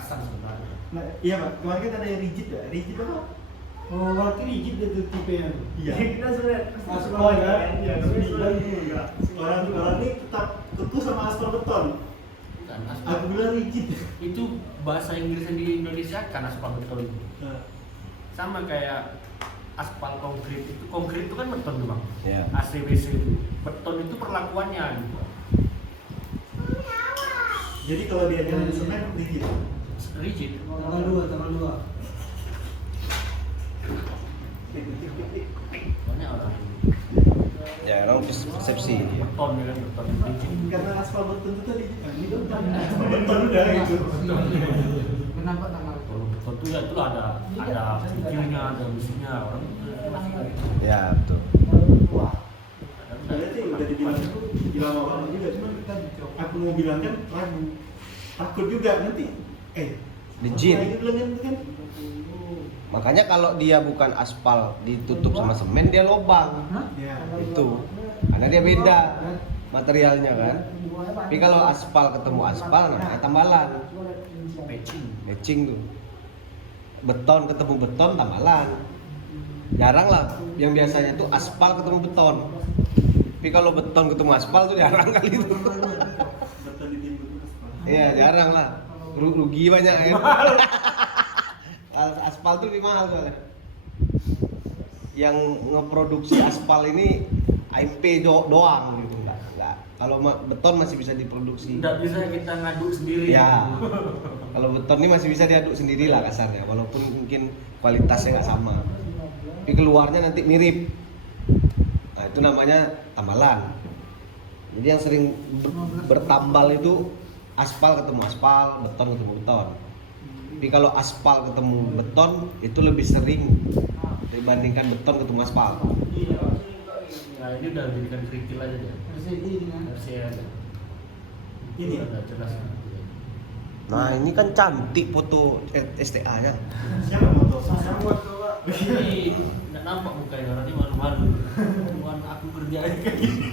kasar sebenarnya. Nah, iya Pak, kemarin kan ada yang rigid ya? Rigid apa? Oh, berarti rigid itu tipenya tuh. Iya. Kita sebenarnya Aspal ya? Iya, enggak. Orang ini tetap kekeh sama aspal beton. Kan Aku bilang rigid. itu bahasa Inggrisnya di Indonesia kan aspal beton itu. Nah, Sama kayak aspal konkrit itu kan beton tuh bang. Ya. ACBC itu beton itu perlakuannya gitu. jadi kalau dia jalan semen rigid. Rigid. Tanggal 2. Banyak orang Ya, orang persepsi dia. beton ya kan beton rigid. Karena aspal beton itu tadi ini beton. Beton udah gitu. Kenapa tanggal Kalau beton itu ya itu ada fikirnya, ada misinya orang itu masih Ya, betul. Berarti udah dibilang bilang orang juga, cuman aku mau bilang kan ragu, takut juga nanti. Legit. Kayak gitu kan? Makanya kalau dia bukan aspal ditutup sama semen, dia lobang. Ya. Itu. Karena dia beda materialnya kan. Tapi kalau aspal ketemu aspal, namanya tambalan. Matching tuh. Beton ketemu beton, tambalan. Jarang lah. Yang biasanya tuh aspal ketemu beton. Tapi kalau beton ketemu aspal tuh jarang kali itu. Beton ditimbun aspal. Iya, jarang lah. Rugi banyak ya. Aspal tuh lebih mahal soalnya. Yang ngeproduksi aspal ini AMP doang gitu, enggak. Kalau beton masih bisa diproduksi. Nggak bisa kita ngaduk sendiri. Ya. Kalau beton ini masih bisa diaduk sendiri lah kasarnya, walaupun mungkin kualitasnya nggak sama. Tapi keluarnya nanti mirip. Nah, itu namanya tambalan. Jadi yang sering bertambal itu aspal ketemu aspal, beton ketemu beton. Tapi kalau aspal ketemu beton itu lebih sering dibandingkan beton ketemu aspal. Nah ini udah jadikan kerikil aja deh. Versi aja. Ini udah jelas. Nah, ini kan cantik foto STA-nya. siapa motor? Ini nggak nampak mukanya orang ini malu-malu. Malu aku kerja aja kayak gini.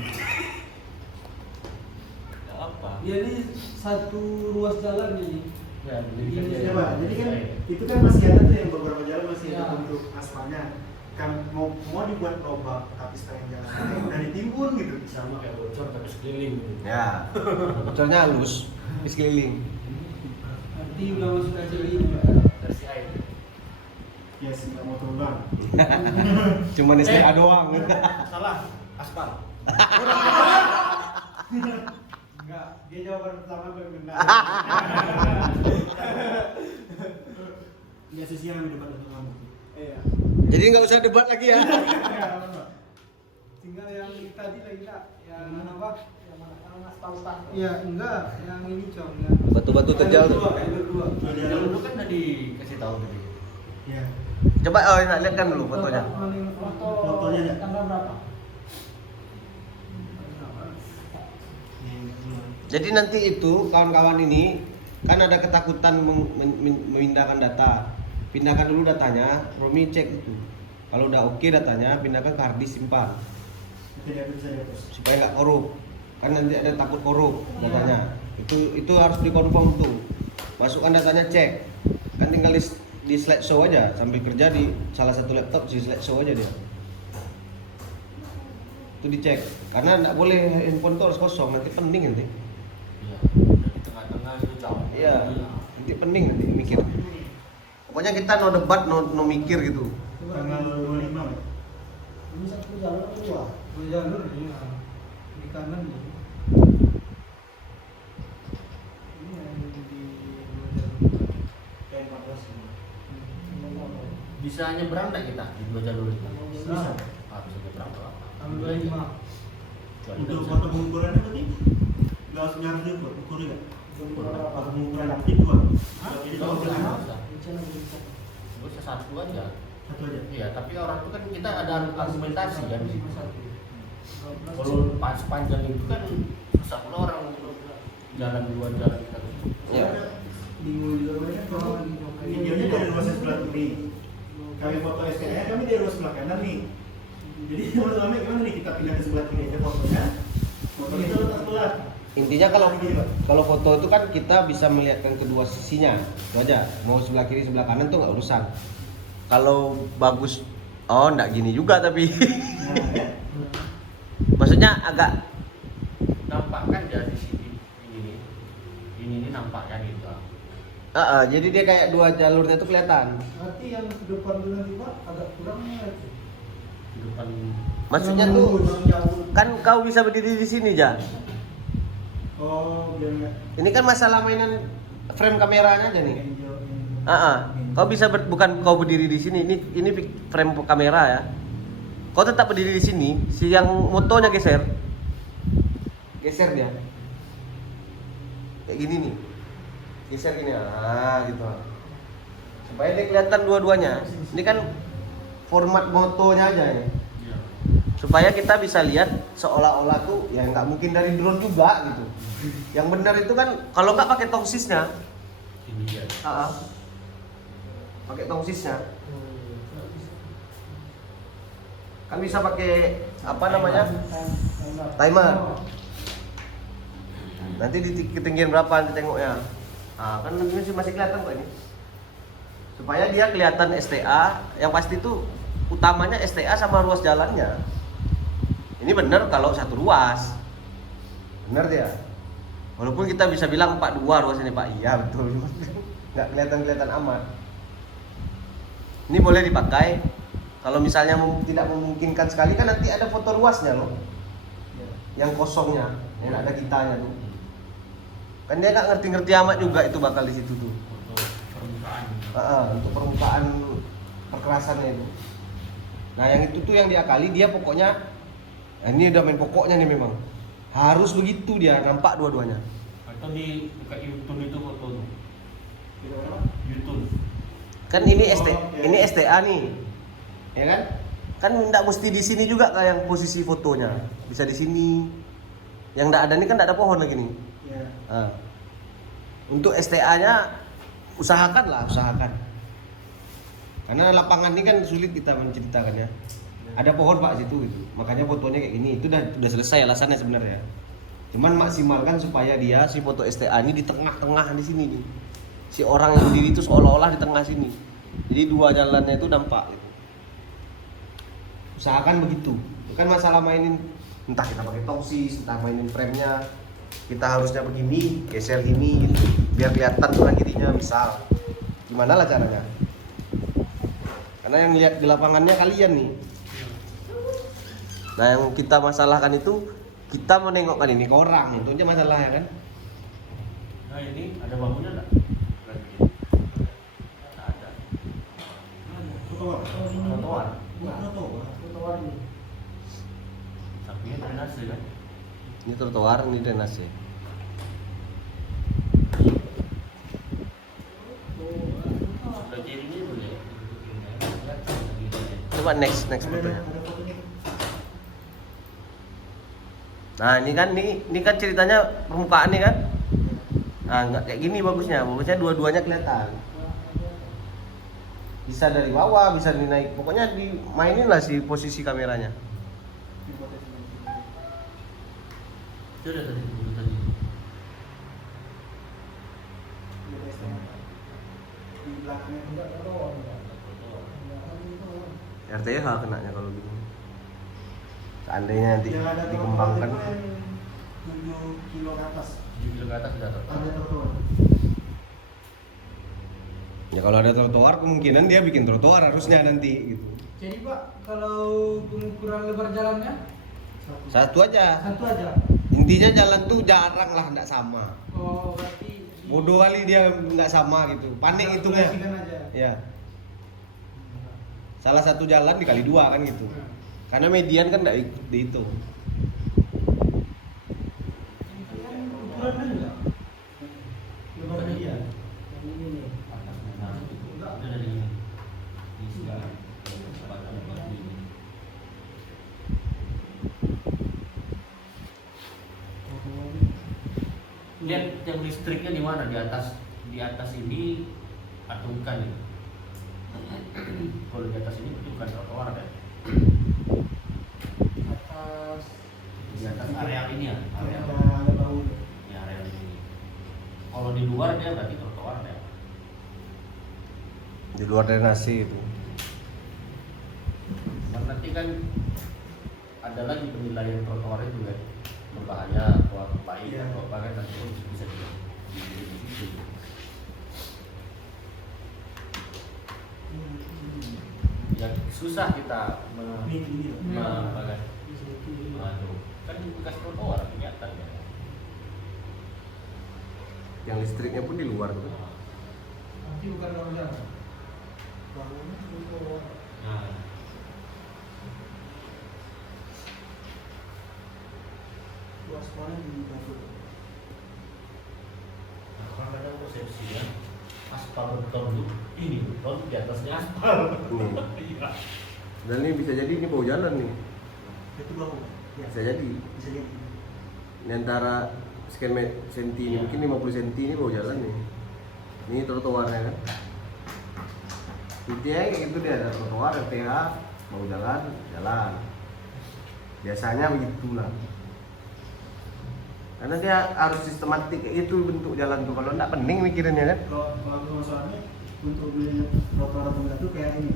Nggak apa. Ya ini satu ruas jalan ini. Ya, Iya Pak, jadi kan itu kan masih ada tuh yang beberapa jalan masih ada bentuk aspalnya. Kan mau dibuat lobang tapi setengah jalan udah ditimbun gitu. Sama kayak bocor tapi sekeliling. Ya. Bocornya halus, di sekeliling. Nanti udah masuk aja ini. Versi air. Ya sih nggak mau terbang. Cuman STA doang. Salah, aspal. Enggak, dia jawaban pertama benar. Dia sesi yang debat dengan kamu. Iya. Jadi nggak usah debat lagi ya. Tinggal yang tadi lagi enggak? Yang apa? Yang mana? Yang aspal. Iya, enggak. Yang ini Cong. Batu-batu terjal tuh. Yang berdua. Yang dulu kan udah dikasih tahu tadi. Ya. Coba lihat kan dulu fotonya. Fotonya tanggal berapa? Jadi nanti itu kawan-kawan ini kan ada ketakutan memindahkan data. Pindahkan dulu datanya, Romi cek itu. Kalau udah oke datanya, pindahkan ke hard disk simpan Tidak bisa dihapus. supaya nggak korup. Kan nanti ada takut korup datanya. Itu harus dikonfirm tuh. Masukkan datanya, cek. Kan tinggal di slideshow aja sambil kerja di salah satu laptop di slideshow aja dia. Itu dicek. Karena nggak boleh handphone itu harus kosong, nanti pening nanti. Iya, di tengah-tengah itu jauh. Iya, nanti pening nanti mikir. Pokoknya kita no debat, no mikir gitu. Tanggal 25 Pak. Ini satu jalan atau dua? Dua jalur ini. Di kanan ini. Ini yang di dua jalur. Kayak 14 ini. Bisa nyebrang nggak kita di dua jalur itu? Bisa. Bisa nyebrang berapa? Tanggal 25. Untuk foto pengukurannya berarti nggak harus nyari diukur, ukur ya? Foto pengukuran yang kedua. Jadi Nggak kalau usah, bilang nggak usah. Nggak usah satu aja. satu aja. Iya, tapi orang itu kan kita ada argumentasi kan di situ. Kalau pas panjang itu kan susah pula orang jalan dua jalan kita. Ya. Bingung juga mereka kalau videonya dari luar sebelah kiri. Kami foto STN kami dari luar sebelah kanan nih. Jadi lama-lama gimana nih kita pindah ke sebelah kiri aja fotonya. Foto itu letak sebelah. Intinya kalau foto itu kan kita bisa melihatkan kedua sisinya, itu aja. Mau sebelah kiri sebelah kanan tuh nggak urusan. Kalau bagus, oh nggak gini juga tapi. Maksudnya agak Nampak kan dari sini ini nampaknya gitu. jadi dia kayak dua jalurnya tuh kelihatan. Berarti yang depan dengan Pak agak kurang ya. Di depan Maksudnya tuh kan kau bisa berdiri di sini aja. Oh, biar nggak Ini kan masalah mainan frame kameranya aja nih. hijau ini. Kau bisa bukan kau berdiri di sini. Ini frame kamera ya. Kau tetap berdiri di sini. Si yang motonya geser dia. Kayak gini nih. Geser gini. Gitu. Supaya dia kelihatan dua-duanya. Ini kan format motonya aja ya. Supaya kita bisa lihat seolah-olah tuh ya nggak mungkin dari drone juga gitu. Yang benar itu kan kalau nggak pakai tongsisnya, ini ya. pakai tongsisnya, kan bisa pakai apa namanya timer. Nanti di ketinggian berapa nanti tengoknya. Kan ini masih kelihatan kok ini. Supaya dia kelihatan STA, yang pasti tuh utamanya STA sama ruas jalannya. Ini benar kalau satu ruas. Benar dia. Walaupun kita bisa bilang 42 ruas ini Pak. Iya betul. Nggak kelihatan amat. Ini boleh dipakai. Kalau misalnya tidak memungkinkan sekali kan nanti ada foto ruasnya loh. Yang kosongnya, yang ada kitanya tuh. Kan dia nggak ngerti amat juga itu bakal di situ tuh. Untuk permukaan. Untuk permukaan perkerasannya itu. Nah yang itu tuh yang diakali dia pokoknya. Nah, ini udah main pokoknya nih memang. Harus begitu dia nampak dua-duanya. Atau di dekat YouTube itu foto tuh. Tidak apa? YouTube. Kan ini Oh, ini STA nih. Ya kan? Kan enggak mesti di sini juga kayak yang posisi fotonya. Bisa di sini. Yang enggak ada ini kan enggak ada pohon lagi nih. Ya. Untuk STA-nya usahakan. Karena lapangan ini kan sulit kita menceritakan ya. Ada pohon Pak situ gitu. Makanya fotonya kayak gini. Itu udah selesai alasannya sebenarnya. Cuman maksimalkan supaya dia si foto STA ini di tengah-tengah di sini nih. Si orang yang berdiri itu seolah-olah di tengah sini. Jadi dua jalannya itu nampak gitu. Usahakan begitu. Bukan masalah mainin entah kita pakai tongsis, entah mainin frame-nya. Kita harusnya begini, geser gini gitu. Biar kelihatan tuh kirinya misal. Gimana lah caranya? Karena yang lihat di lapangannya kalian nih. Nah yang kita masalahkan itu kita menengokkan ini ke orang, itu aja masalahnya kan. Nah ini ada bangunan nggak? Nggak ada. Trotoar. Trotoar. Trotoar ini. Sampingnya drainase kan? Ini trotoar, ini drainase. Sebelah kirinya boleh. Coba next fotonya. Ada fotonya. Nah ini kan ceritanya permukaan nih kan. Nah nggak kayak gini bagusnya dua-duanya kelihatan. Bisa dari bawah, bisa dinaik. Pokoknya dimainin lah si posisi kameranya. Itu udah tadi dulu tadi. Di belakangnya itu nggak ada orang. RTH kenanya kalau gitu. Seandainya nanti Yang ada dikembangkan. trotoar itu yang 7 kilo ke atas. 7 kilo ke atas sudah Ada trotoar. trotoar. Ya kalau ada trotoar kemungkinan dia bikin trotoar harusnya nanti gitu. Jadi Pak, kalau pengukuran lebar jalannya Satu aja. satu aja. Intinya jalan tuh jarang lah nggak sama. Oh, berarti Bodoh kali dia nggak sama gitu. Panik hitungnya. Kalkulasikan aja. Ya. Salah satu jalan dikali dua kan gitu. Karena median kan nggak dihitung. Ukurannya enggak? Lebar media. Udah dari ini. Ini sekarang. Lihat yang listriknya di mana? Di atas ini atau bukan ini? Kalau di atas ini itu bukan trotoar kan? Atas Di atas area ini ya? Area Ada bahu. Kalau di luar dia berarti trotoar ya. Di luar drainase itu. Dan nanti kan ada lagi penilaian trotoar itu kan berbahaya atau baik Iya. atau apa kan nanti bisa di situ. Ya susah kita Ini loh. apa kan? Aduh, kan bekas trotoar kelihatan ya. Yang listriknya pun di luar tuh. Nanti bukan orang jalan. Bangunnya itu Nah, Luas mana di dapur? kalau ada persepsinya aspal beton itu ini beton di atasnya aspal. Iya. Dan ini bisa jadi ini bau jalan nih. Itu bau. Ya. Bisa jadi. Bisa jadi. Ini antara sekian senti ini mungkin 50 senti ini bau jalan nih. Ini trotoarnya kan. Intinya kayak gitu dia, ada trotoar, RTH, bau jalan, jalan. Biasanya begitulah. Karena dia harus sistematik kayak gitu bentuk jalan tuh. Kalau enggak pening mikirinnya kan. Kalau aku masalahnya untuk belinya trotoar atau enggak tuh kayak ini.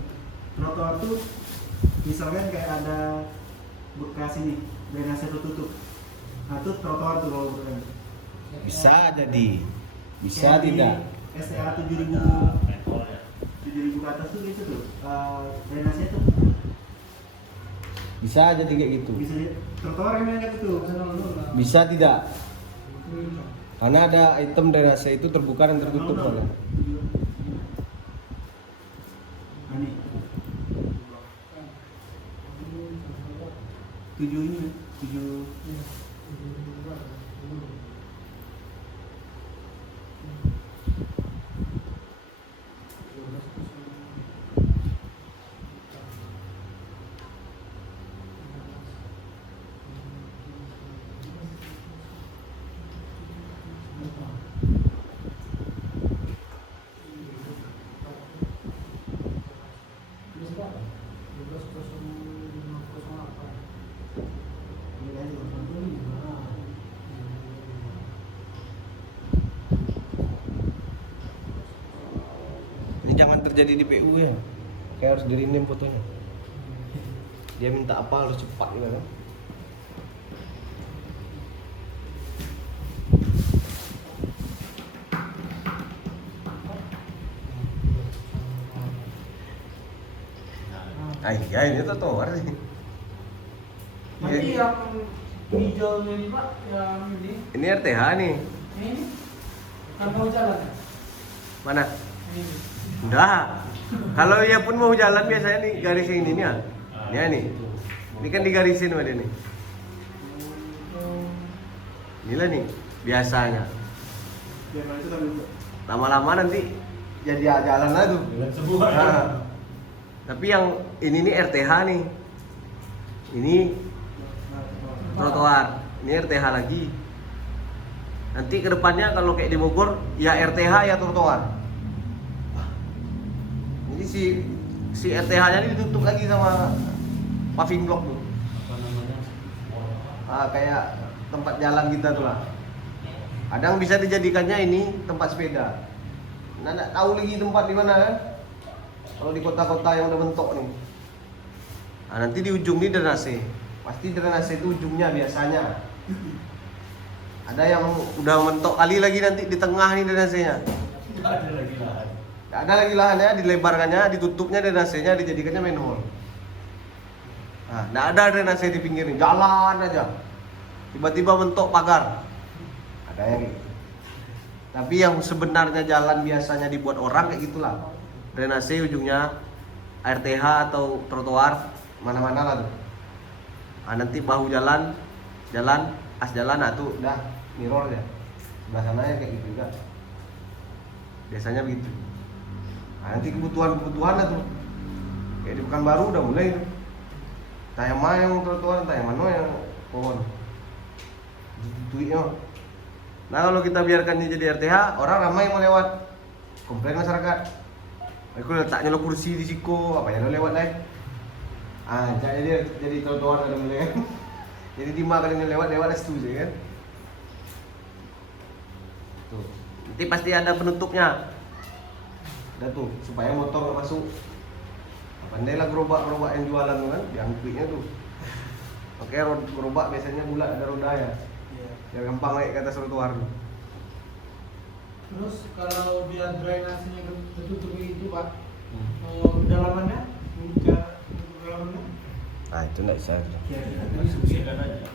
Trotoar tuh misalkan kayak ada bekas ini, drainase tertutup. Nah itu trotoar tuh kalau bukan. Bisa jadi. Bisa Kayak di tidak. STA 7000 Metol ya. 7000 ke atas tuh gitu tuh. Drainase tuh Bisa jadi kayak gitu. bisa jadi trotoar yang kayak gitu. Bisa tidak. Karena ada item drainase itu terbuka dan tertutup soalnya. Nah, ini 7 ini 7 ini kan Ini jangan terjadi di PU ya. Kayak harus dirinem fotonya. Dia minta apa harus cepat gitu kan. Ya ini trotoar sih. Nanti Iya. yang hijaunya ini Pak, yang Ini RTH nih. ini kan mau jalan ya? Mana? Ini. Enggak. Kalau ia pun mau jalan biasanya nih garisin ini ya. Ini nih. Ini kan digarisin sama dia nih. Inilah nih biasanya. biar mana itu kan gitu. Lama-lama nanti jadi jalan lah tuh. Dengan sebuah. Nah, tapi yang ini nih RTH nih. Ini trotoar. Ini RTH lagi. Nanti kedepannya kalau kayak di Bogor ya RTH ya trotoar. Ini si RTH-nya ini ditutup lagi sama paving block tuh. Apa namanya? Kayak tempat jalan kita tuh lah. Kadang bisa dijadikannya ini tempat sepeda. Nah, nggak tahu lagi tempat di mana kan? Kalau di kota-kota yang udah mentok nih. Nah, nanti di ujung ini drainase. Pasti drainase itu ujungnya biasanya. Ada yang udah mentok kali lagi nanti di tengah nih drainasenya. Tidak ada lagi lahan. Nggak ada lagi lahannya, dilebarkannya, ditutupnya drainasenya, dijadikannya manhole. Nah, nggak ada drainase di pinggir ini, jalan aja. Tiba-tiba mentok pagar. Ada yang gitu. Tapi yang sebenarnya jalan biasanya dibuat orang kayak gitulah. Drainase ujungnya RTH atau trotoar mana-mana lah tuh. Nah, nanti bahu jalan, as jalan, nah tuh udah mirror ya. Sebelah sana ya kayak gitu juga. Biasanya begitu. Nah, nanti kebutuhan lah tuh. Kayak di Pekanbaru udah mulai tuh. Entah yang mana yang trotoar, entah yang mana yang pohon. Duitnya. Nah kalau kita biarkan ini jadi RTH, orang ramai yang mau lewat. Komplain masyarakat. Aku letaknya lo kursi di siku, apa ya lo lewat deh. Jadi trotoar ada mulai kan. Jadi 5 kali lewat situ sih kan. Tuh. Nanti pasti ada penutupnya. Ada tuh supaya motor nggak masuk. Pandailah gerobak yang jualan tuh kan, diangkutnya tuh. Oke, gerobak biasanya bulat ada roda ya. Biar gampang naik ke atas trotoar. Terus kalau dia drainasenya tertutup itu Pak, kedalamannya, kedalamannya? Ah itu nggak bisa. Asumsikan aja.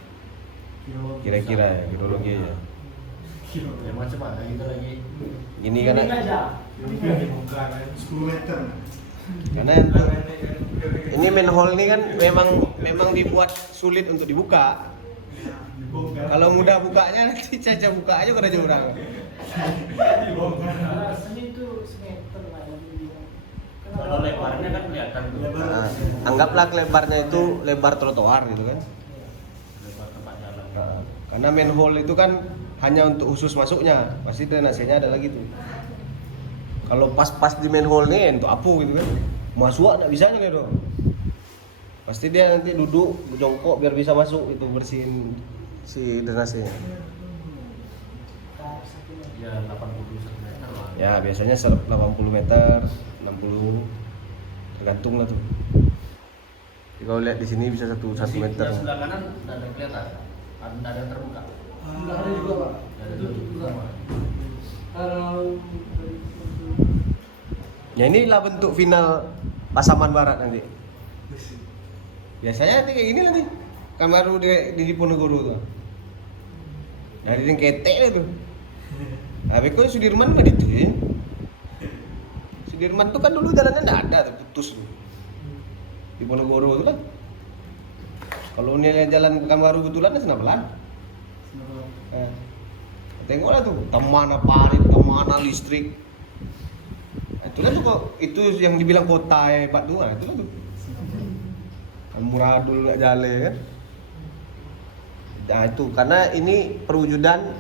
Kira-kira ya, hidrologi ya. Ya macam mana kita lagi. Gini kan, aja. 10 meter. karena ini manhole ini kan memang dibuat sulit untuk dibuka. Kalau mudah bukanya nanti Caca buka aja udah jurang. Rasanya itu semeter lah lebih. Kalau lebarnya kan kelihatan tuh. Nah, anggaplah lebarnya itu lebar trotoar gitu kan. Lebar tempat jalan. Nah, karena manhole itu kan hanya untuk khusus masuknya, pasti drainasenya ada lagi tuh. Kalau pas di manhole nih untuk apa gitu kan? Masuk nggak bisa nih dong. Pasti dia nanti duduk jongkok biar bisa masuk itu bersihin si drainasenya. Ya 80 cm lah. Ya biasanya 80 meter, 60 tergantung lah tuh. Jadi kalau lihat di sini bisa 1 meter. Yang sebelah kanan tidak ada kelihatan. Ada yang terbuka. Sebelah ada juga Pak. Ada juga. Kalau Ya inilah bentuk final Pasaman Barat nanti. Biasanya nanti kayak gini nanti. Kan baru di Diponegoro tuh. Dari yang ketek tuh. Tapi kok Sudirman mah gitu ya. Sudirman tuh kan dulu jalannya nggak ada, terputus tuh. Diponegoro tuh kan. Kalau ini jalan Pekanbaru betulan sana pelan. Tengoklah tuh, kemana parit, kemana listrik. Itulah tuh kok, itu yang dibilang kota ya hebat tuh, itulah tuh. Muradul nggak jalan kan? Nah itu karena ini perwujudan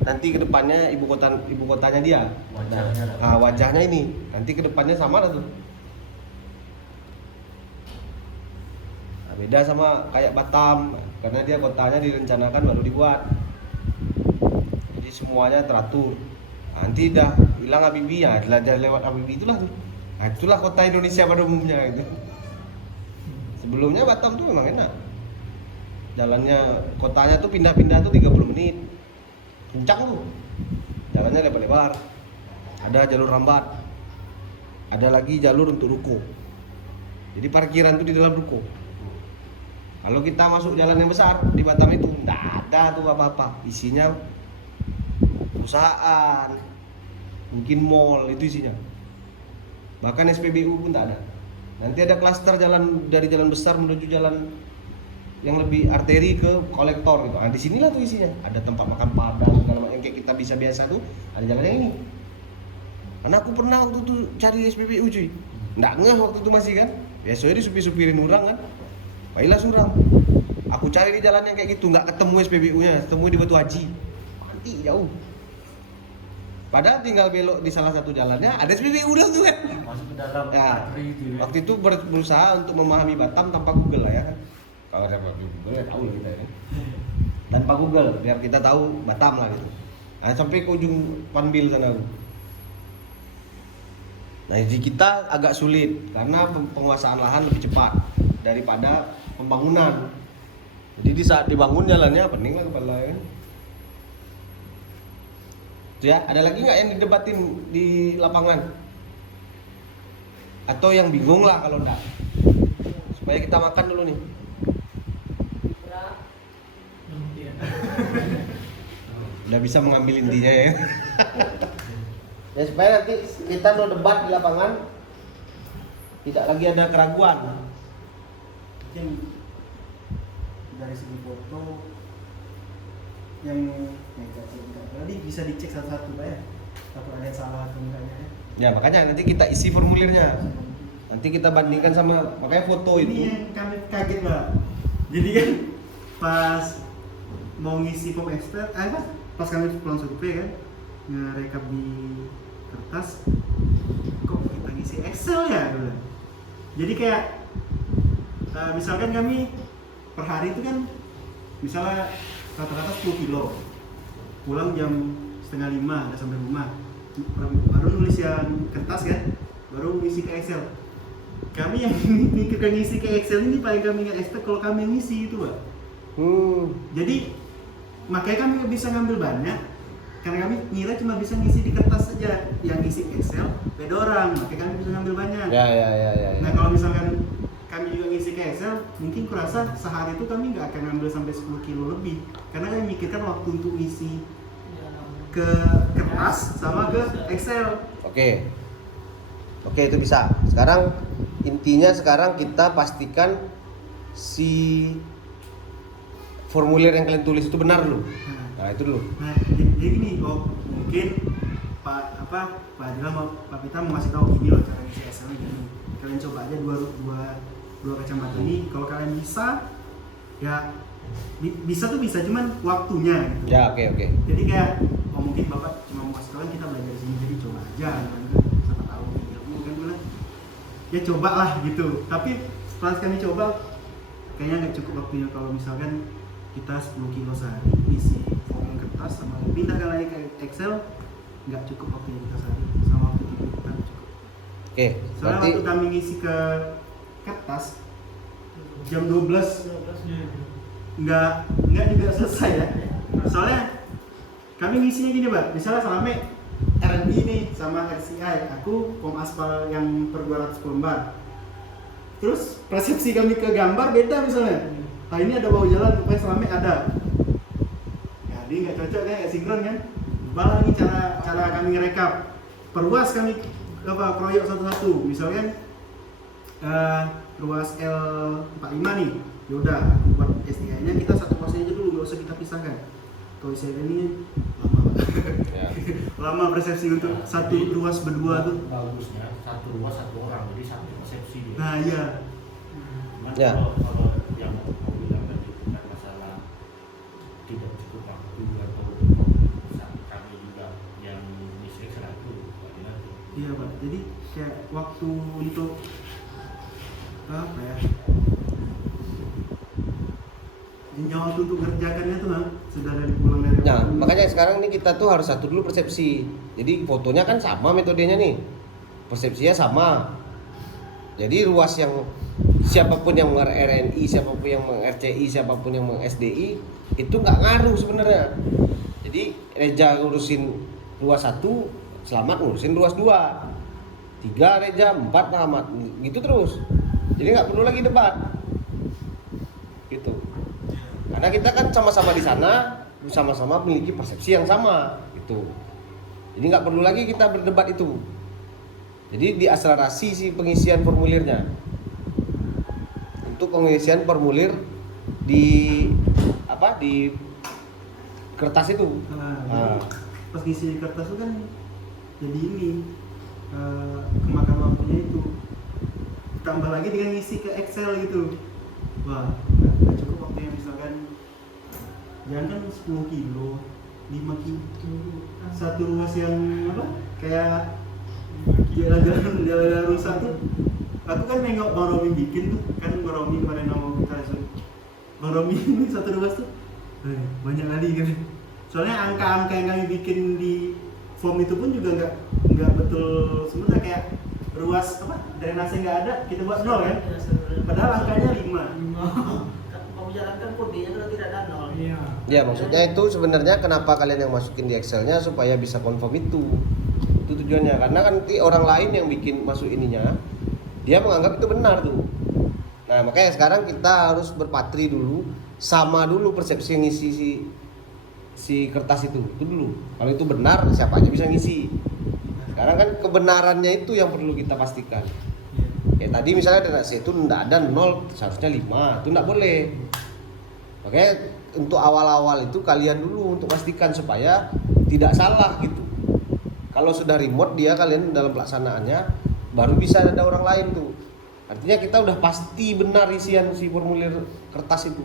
nanti kedepannya ibu kotanya dia. Wajahnya. Nah, wajahnya ini nanti kedepannya sama lah tuh. Nah, beda sama kayak Batam karena dia kotanya direncanakan baru dibuat. Jadi semuanya teratur. Nanti dah hilang Habibie ya, lewat Habibie itulah tuh. Nah, itulah kota Indonesia pada umumnya gitu. Sebelumnya Batam tuh memang enak. Jalannya kotanya tuh pindah-pindah tuh 30 menit. Kencang tuh. Jalannya lebar-lebar. Ada jalur rambat. Ada lagi jalur untuk ruko. Jadi parkiran tuh di dalam ruko. Kalau kita masuk jalan yang besar di Batam itu enggak ada tuh apa-apa. Isinya perusahaan, mungkin mall itu isinya. Bahkan SPBU pun tak ada. Nanti ada klaster jalan dari jalan besar menuju jalan yang lebih arteri ke kolektor gitu. Nah, di sinilah tuh isinya. Ada tempat makan padang segala macam yang kayak kita bisa biasa tuh, ada jalan yang ini. Karena aku pernah waktu itu cari SPBU cuy. Nggak ngeh waktu itu masih kan. Biasanya disupir-supirin orang kan. Baiklah suram. Aku cari di jalan yang kayak gitu, nggak ketemu SPBU-nya, ketemu di Batu Haji. Mati jauh. Padahal tinggal belok di salah satu jalannya ada SPBU udah tuh kan. Masuk ke dalam Ya, arteri itu ya. waktu itu berusaha untuk memahami Batam tanpa Google lah ya kan. Kalau ada Google ya tahu lah kita ya. Tanpa Google biar kita tahu Batam lah gitu. Nah, sampai ke ujung Panbil sana. Nah, jadi kita agak sulit karena penguasaan lahan lebih cepat daripada pembangunan. Jadi di saat dibangun jalannya pening lah kepala ya. Ya, ada lagi nggak yang didebatin di lapangan? Atau yang bingung lah kalau enggak? Supaya kita makan dulu nih. Udah bisa mengambil intinya ya. Ya supaya nanti kita mau debat di lapangan tidak lagi ada keraguan. Mungkin dari segi foto yang tadi bisa dicek satu-satu Pak ya, takut ada yang salah atau enggaknya ya. Ya makanya nanti kita isi formulirnya. Nanti kita bandingkan sama makanya foto Ini itu. yang kami kaget Pak. Jadi kan pas mau ngisi form Excel, pas kami pulang survei kan ngerekap di kertas, kok kita ngisi Excel ya? Jadi kayak misalkan kami per hari itu kan misalnya rata-rata 10 kilo, pulang jam 4:30 udah sampai rumah. Baru nulis yang kertas kan, baru isi ke Excel. Kami yang mikirkan ngisi ke Excel ini paling kami nggak expect kalau kami ngisi itu, Pak. Jadi makanya kami nggak bisa ngambil banyak karena kami ngira cuma bisa ngisi di kertas saja. Yang ngisi Excel beda orang, makanya kami bisa ngambil banyak. Ya. Nah kalau misalkan kami juga ngisi ke Excel, mungkin kurasa sehari itu kami nggak akan ngambil sampai 10 kilo lebih karena kami mikirkan waktu untuk ngisi ke kertas sama ke Excel. Oke, itu bisa. Sekarang intinya kita pastikan si formulir yang kalian tulis itu benar dulu. Nah, itu dulu. Nah, jadi gini, mungkin Pak Adila Pak Pita mau ngasih tahu gini loh cara ngisi Excel gini. Kalian coba aja dua kacamata ini. Kalau kalian bisa, ya bisa tuh bisa, cuman waktunya gitu. Ya, oke. Jadi kayak mungkin Bapak cuma mau kasih tahu kita belajar di sini, jadi coba aja siapa tahu ilmu kan bilang. Ya cobalah gitu. Tapi setelah kami coba kayaknya nggak cukup waktunya kalau misalkan kita 10 kilo sehari isi form kertas sama pindahkan lagi ke Excel, nggak cukup waktunya kita sehari sama waktu tidur kita nggak cukup. Soalnya Berarti waktu kami ngisi ke kertas jam 12 nggak juga selesai ya. Soalnya kami ngisinya gini, Pak. Misalnya sampai R&D nih sama RCI, aku form aspal yang per 200 lembar. Terus persepsi kami ke gambar beda misalnya. Nah ini ada bawah jalan, rupanya selama ada. Ya ini nggak cocok kan, nggak sinkron kan. Ubah lagi cara kami ngerekap. Perluas kami kroyok satu-satu. Misalnya ruas L45 nih. Yaudah, aku buat SDI-nya kita satu ruasnya aja dulu, nggak usah kita pisahkan. Kalau SDI ini lama. ya. Lama persepsi untuk satu ruas berdua tuh. Bagusnya satu ruas satu orang, jadi satu persepsi dia. Nah iya. Cuman Ya. kalau yang mau bilang tadi bukan masalah tidak cukup waktu atau kami juga yang misi itu bagaimana tuh? Iya, Pak. Jadi kayak waktu untuk apa ya? Jenjang waktu untuk kerjakannya tuh sudah dari pulang dari. Nah, makanya sekarang ini kita tuh harus satu dulu persepsi. Jadi fotonya kan sama metodenya nih. Persepsinya sama. Jadi ruas yang siapapun yang meng-RNI, siapapun yang meng-RCI, siapapun yang meng-SDI itu nggak ngaruh sebenarnya. Jadi Reja ngurusin ruas 1, Selamat ngurusin ruas 2. 3 Reja, 4 Rahmat, gitu terus. Jadi nggak perlu lagi debat. Gitu. Karena kita kan sama-sama di sana, sama-sama memiliki persepsi yang sama, gitu. Jadi nggak perlu lagi kita berdebat itu. Jadi diakselerasi si pengisian formulirnya. Untuk pengisian formulir di kertas itu. Jadi pas ngisi kertas itu kan jadi ini kemakan waktunya itu. Tambah lagi dengan ngisi ke Excel gitu. Wah, nggak cukup waktunya misalkan jangan kan 10 kilo, 5 kilo, satu ruas yang apa? Kayak jalan-jalan rusak tuh. Aku kan nengok Bang Romi bikin tuh, kan Bang Romi kemarin nama kita Bang Romi ini satu ruas tuh banyak kali kan. Soalnya angka-angka yang kami bikin di form itu pun juga nggak betul sebenarnya, kayak ruas apa drainase nggak ada kita buat 0 kan, padahal angkanya 5. Kamu jalankan kodenya kalau tidak ada 0. Iya. Ya, maksudnya itu sebenarnya kenapa kalian yang masukin di Excelnya supaya bisa confirm itu. Itu tujuannya. Karena kan nanti orang lain yang bikin masuk ininya, dia menganggap itu benar tuh. Nah, makanya sekarang kita harus berpatri dulu, sama dulu persepsi yang ngisi si kertas itu dulu. Kalau itu benar, siapa aja bisa ngisi. Sekarang kan kebenarannya itu yang perlu kita pastikan. Kayak tadi misalnya drainase itu enggak ada 0, seharusnya 5, itu enggak boleh. Makanya untuk awal-awal itu kalian dulu untuk pastikan supaya tidak salah gitu. Kalau sudah remote dia kalian dalam pelaksanaannya baru bisa ada orang lain tuh. Artinya kita udah pasti benar isian si formulir kertas itu.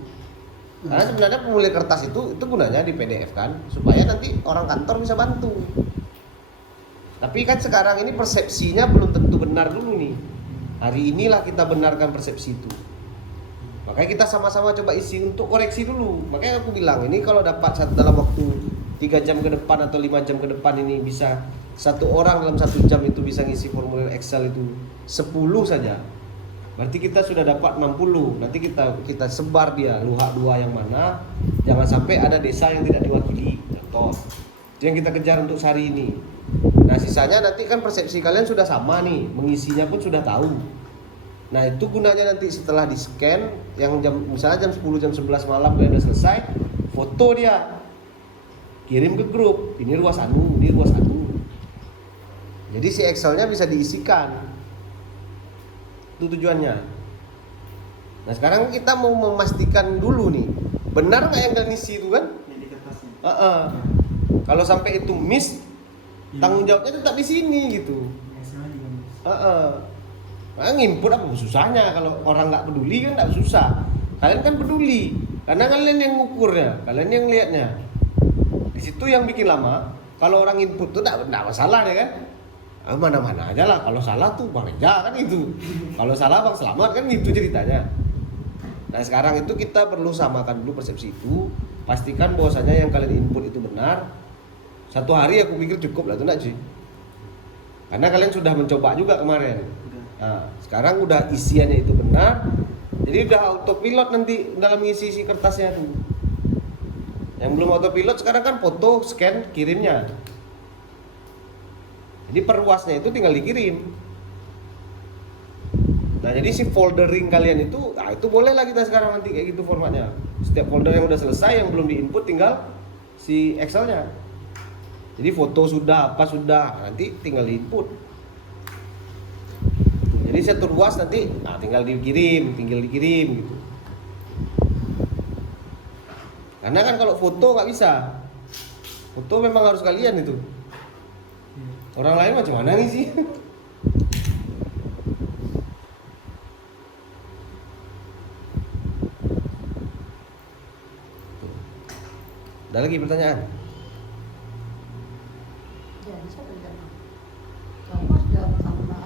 Karena sebenarnya formulir kertas itu gunanya di PDF kan supaya nanti orang kantor bisa bantu. Tapi kan sekarang ini persepsinya belum tentu benar dulu nih. Hari inilah kita benarkan persepsi itu. Makanya kita sama-sama coba isi untuk koreksi dulu. Makanya aku bilang ini kalau dapat dalam waktu 3 jam ke depan atau 5 jam ke depan ini bisa satu orang dalam 1 jam itu bisa ngisi formulir Excel itu 10 saja. Berarti kita sudah dapat 60. Nanti kita sebar dia luhak 2 yang mana. Jangan sampai ada desa yang tidak diwakili. Contoh. Itu yang kita kejar untuk sehari ini. Nah, sisanya nanti kan persepsi kalian sudah sama nih, mengisinya pun sudah tahu. Nah, itu gunanya nanti setelah di-scan yang misalnya jam 10 jam 11 malam kalian udah selesai, foto dia. Kirim ke grup. Ini ruas anu, ini ruas anu. Jadi si Excelnya bisa diisikan. Itu tujuannya. Nah, sekarang kita mau memastikan dulu nih, benar nggak yang kalian isi itu kan? Yang di kertasnya. Kalau sampai itu miss, tanggung jawabnya tetap di sini gitu. Excelnya juga miss. Nah, nginput apa susahnya? Kalau orang nggak peduli kan nggak susah. Kalian kan peduli, karena kalian yang ngukurnya, kalian yang lihatnya. Di situ yang bikin lama. Kalau orang input tuh nggak masalah ya kan? Mana-mana aja lah. Kalau salah tuh Bang Reja kan itu. Kalau salah Bang Selamat kan gitu ceritanya. Nah, sekarang itu kita perlu samakan dulu persepsi itu. Pastikan bahwasanya yang kalian input itu benar. 1 hari aku pikir cukup lah, itu enggak sih? Karena kalian sudah mencoba juga kemarin. Nah, sekarang udah isiannya itu benar. Jadi udah autopilot nanti dalam ngisi isi kertasnya tuh. Yang belum autopilot sekarang kan foto, scan, kirimnya. Jadi perluasnya itu tinggal dikirim. Nah, jadi si foldering kalian itu, nah itu boleh lah kita sekarang nanti kayak gitu formatnya. Setiap folder yang udah selesai, yang belum diinput tinggal si Excelnya. Jadi foto sudah, apa sudah, nanti tinggal diinput. Jadi satu ruas nanti, nah tinggal dikirim gitu. Karena kan kalau foto nggak bisa, foto memang harus kalian itu. Orang lain macam mana nih sih? Ada lagi pertanyaan? Ya, bisa belajar. Kamu mas sudah sama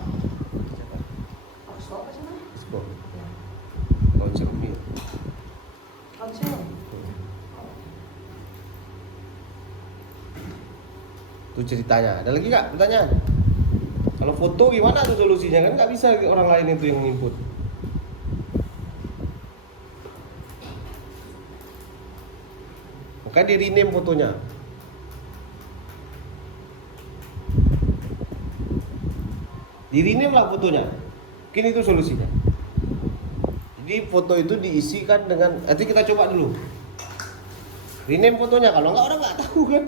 harus apa sih mas? Sebab Ya, launcher mil. konsel. Itu ceritanya. Ada lagi nggak pertanyaan? Kalau foto gimana tuh solusinya? Kan nggak bisa orang lain itu yang input. Makanya di rename fotonya. Di rename lah fotonya. Mungkin itu solusinya. Jadi foto itu diisikan dengan, nanti kita coba dulu. Rename fotonya, kalau nggak orang nggak tahu kan.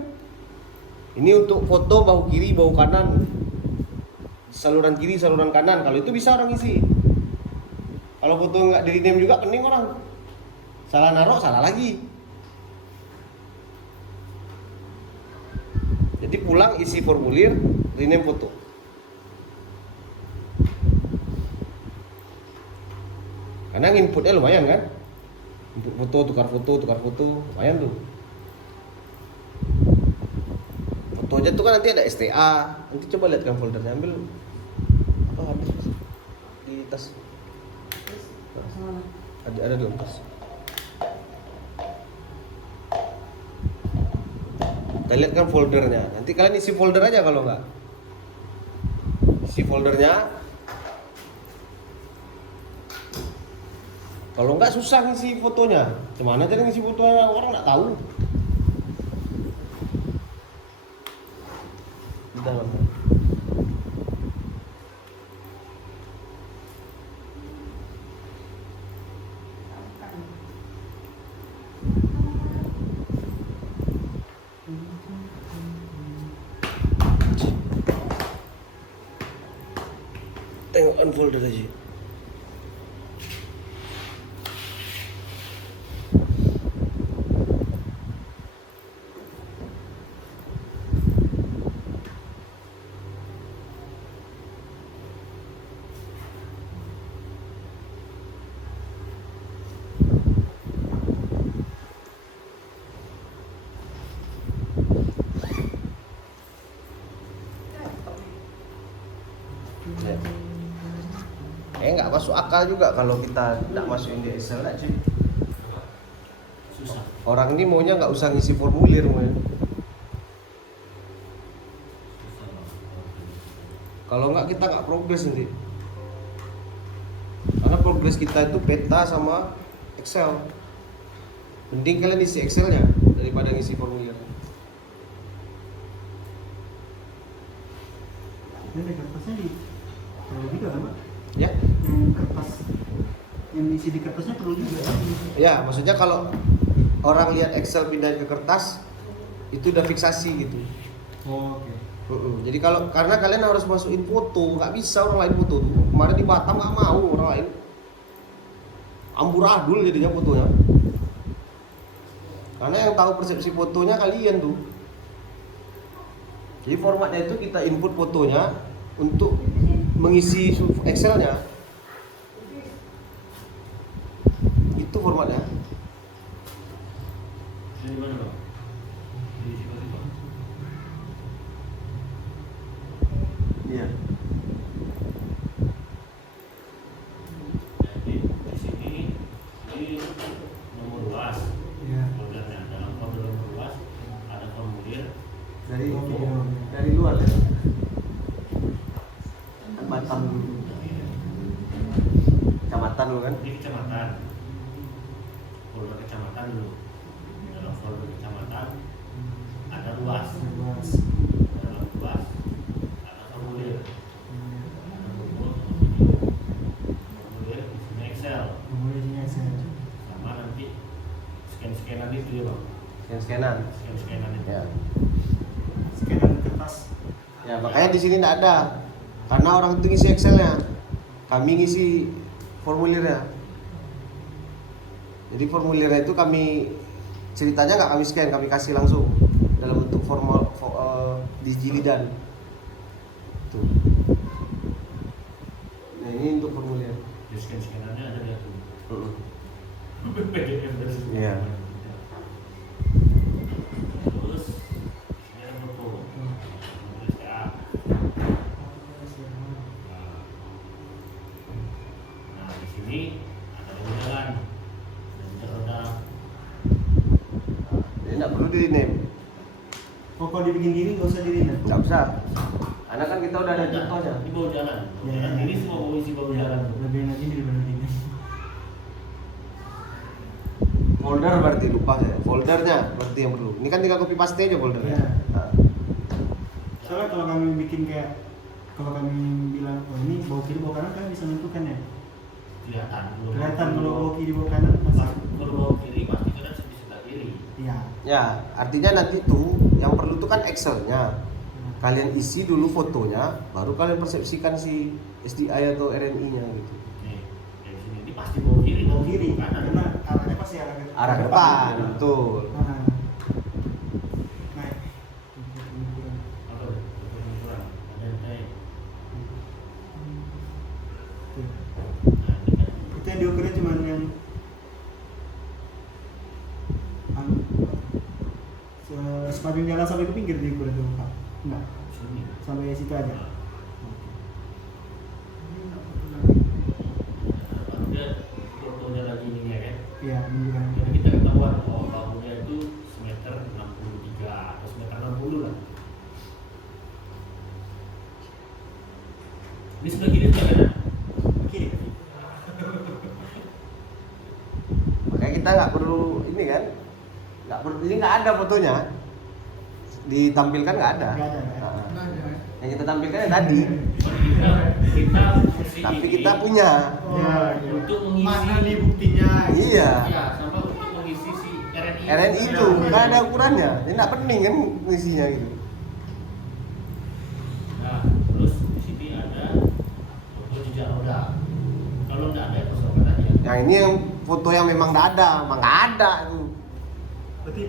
Ini untuk foto bahu kiri, bahu kanan, saluran kiri, saluran kanan. Kalau itu bisa orang isi. Kalau foto nggak di rename juga pening orang. Salah naruh, salah lagi. Jadi pulang isi formulir, rename foto. Karena inputnya lumayan kan. Input foto, tukar foto, lumayan tuh. Foto aja tuh kan nanti ada STA. Nanti coba lihat kan foldernya, ambil apa habis di tas. Ada di tas. Kita lihat kan foldernya. Nanti kalian isi folder aja kalau enggak. Isi foldernya. Kalau enggak susah ngisi fotonya. Gimana cara ngisi fotonya, orang enggak tahu. Di dalam. Tengok folder aja. Nggak masuk akal juga kalau kita tidak masukin di Excel aja. Susah. Orang ini maunya nggak usah ngisi formulir, Kalau nggak kita nggak progres nanti. Karena progres kita itu peta sama Excel. Mending kalian isi Excelnya daripada ngisi formulir. Dan kertasnya di perlu juga kan Pak? Ya, Yang kertas yang diisi di kertasnya perlu juga kan? ya maksudnya kalau orang lihat Excel pindahin ke kertas itu udah fiksasi gitu. Oh, oke. Jadi kalau karena kalian harus masukin foto, nggak bisa orang lain foto tuh. Kemarin di Batam nggak mau orang lain. Amburadul jadinya fotonya. Karena yang tahu persepsi fotonya kalian tuh. Jadi formatnya itu kita input fotonya untuk mengisi Excelnya. Itu formatnya. Ini mana Bang? Di situ Bang. Iya. Jadi di sini ini nomor luas. Iya. Foldernya dalam folder nomor luas ada formulir. Dari luar ya. Kan Batam dulu. Kecamatan dulu kan. Ini kecamatan. Folder kecamatan dulu. Dalam folder kecamatan ada luas. Dalam luas ada formulir. Ada formulir isinya Excel. Formulirnya saya. Sama nanti scan-scanan itu ya Bang. Scan-scanan. Scan-scanan itu. Ya. Scanan kertas. Ya, makanya di sini tidak ada. Karena orang itu ngisi Excelnya. Kami ngisi formulirnya. Jadi formulirnya itu kami ceritanya nggak kami scan, kami kasih langsung dalam bentuk formal di jilidan. Tuh. Nah, ini untuk formulir. Di scan-scanannya ada di aku. Heeh. PDF dari situ. Iya. Terus ini ada foto. Tulis TA. Nah, di sini ada bahu jalan. Dan roda. Jadi nggak perlu di rename. Oh, kalau dibikin gini nggak usah di-rename. Nggak usah. Karena kan kita udah ada contohnya. Ini bahu jalan. Ya, ya. Ini semua bahu isi bahu jalan. Lebih enak ini daripada gini. Folder berarti lupa saya. Foldernya berarti yang perlu. Ini kan tinggal copy paste aja foldernya. Iya. Nah. Soalnya kalau kami bikin kayak kalau kami bilang oh ini bau kiri bau kanan kan bisa menentukan ya. Kelihatan. Kelihatan kalau bau kiri bau kanan masih. Kalau bahu kiri pasti kanan sebelah kiri. Iya. Ya, artinya nanti tuh yang perlu tuh kan Excelnya. Kalian isi dulu fotonya, baru kalian persepsikan si SDI atau RNI-nya gitu. Nih, dari sini ini pasti bahu kiri. Bau kiri kanan. karena arahnya pasti Arah ke depan, betul. Nah. Nah. Apa? Kurang. Ada yang naik. Tuh. Nah, ini kan. Itu yang diukurnya cuma yang sepanjang jalan sampai ke pinggir diukur itu Pak? Enggak, Sini. sampai situ aja. Dia fotonya lagi ini ya kan. Iya, menunjukkan. Jadi kita ketahuan oh bahunya itu semeter 63 atau semeter 60 lah. Ini sebelah kiri sebelah kanan. Kiri. Makanya kita nggak perlu ini kan, nggak perlu ini nggak ada fotonya, ditampilkan nggak ada. Nggak ada, nggak ada. Nah, yang kita tampilkan yang tadi, Kita fungsi tapi ini kita punya. Ya, untuk mengisi mana nih buktinya? Iya. Ya, sama untuk mengisi si RNI. RNI itu nggak ada ukurannya, ini nggak penting kan isinya gitu. Nah, terus di sini ada foto jejak roda. Kalau nggak ada kosongan aja. Yang ini yang foto yang memang nggak ada, memang nggak ada itu. Berarti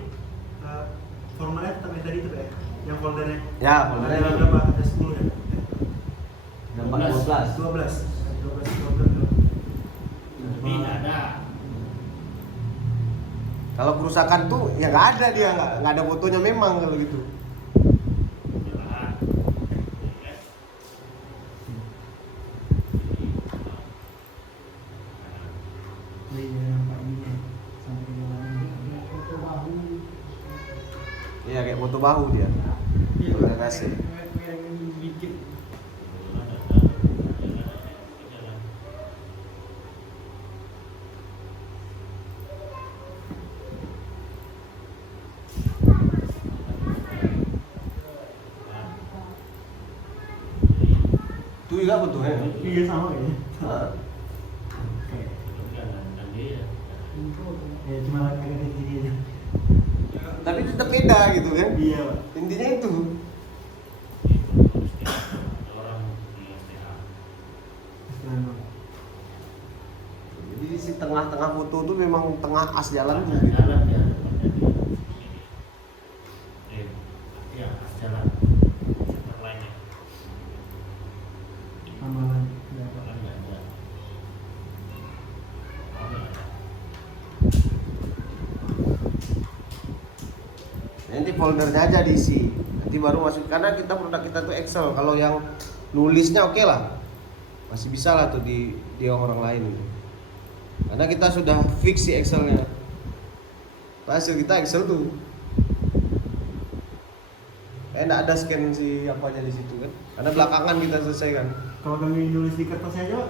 formatnya tetap yang tadi itu ya? Yang foldernya? Ya, foldernya Ada ini. berapa? Ada 10 ya? Gambar 12. 12. 12 folder. Tapi nggak ada. Kalau kerusakan tuh ya nggak ada dia, nggak ada fotonya memang kalau gitu. Jalan. Ya. Iya, Pak ini ya. Sampai ke jalan. Foto bahu. Iya kayak foto bahu dia. Iya, Udah kasih. yang dikit. Itu juga betul ya. Iya sama ya. Ah. Kayak Dan dia ya cuma agak gini aja. Tapi tetap beda gitu kan. Iya Pak. Intinya itu. orang di STA. Selama. Jadi si tengah-tengah foto tuh memang tengah as jalan tuh. Jalan ya. Ya, jalan. Sektor lainnya. Amalan. Ya Pak. Kan nggak ada. Oh, nggak ada. Nanti foldernya aja diisi. Nanti baru masuk karena kita produk kita tuh Excel. Kalau yang nulisnya oke lah. Masih bisa lah tuh di orang lain. Karena kita sudah fix si Excelnya. Hasil kita Excel tuh. Nggak ada scan si apanya di situ kan. Karena belakangan kita selesaikan. Kalau kami nulis di kertas aja Pak,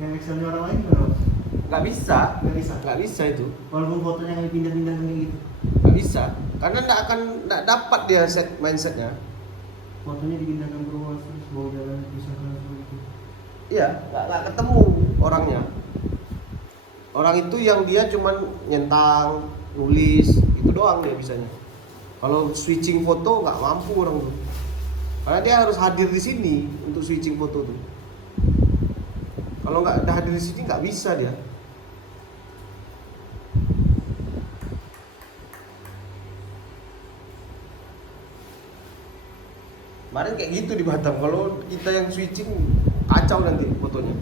yang Excelnya orang lain gimana Pak? Nggak bisa. Nggak bisa. Nggak bisa itu. Walaupun fotonya kami pindah-pindah kayak gitu. Nggak bisa. Karena nggak dapat dia mindsetnya. Fotonya dipindahkan ke ruang terus bawa jalan misalkan seperti itu. Iya, nggak ketemu orangnya. Orang itu yang dia cuman nyentang, nulis, itu doang dia bisanya. Kalau switching foto nggak mampu orang tuh. Karena dia harus hadir di sini untuk switching foto tuh. Kalau nggak ada hadir di sini nggak bisa dia. Kemarin kayak gitu di Batam. Kalau kita yang switching kacau nanti fotonya.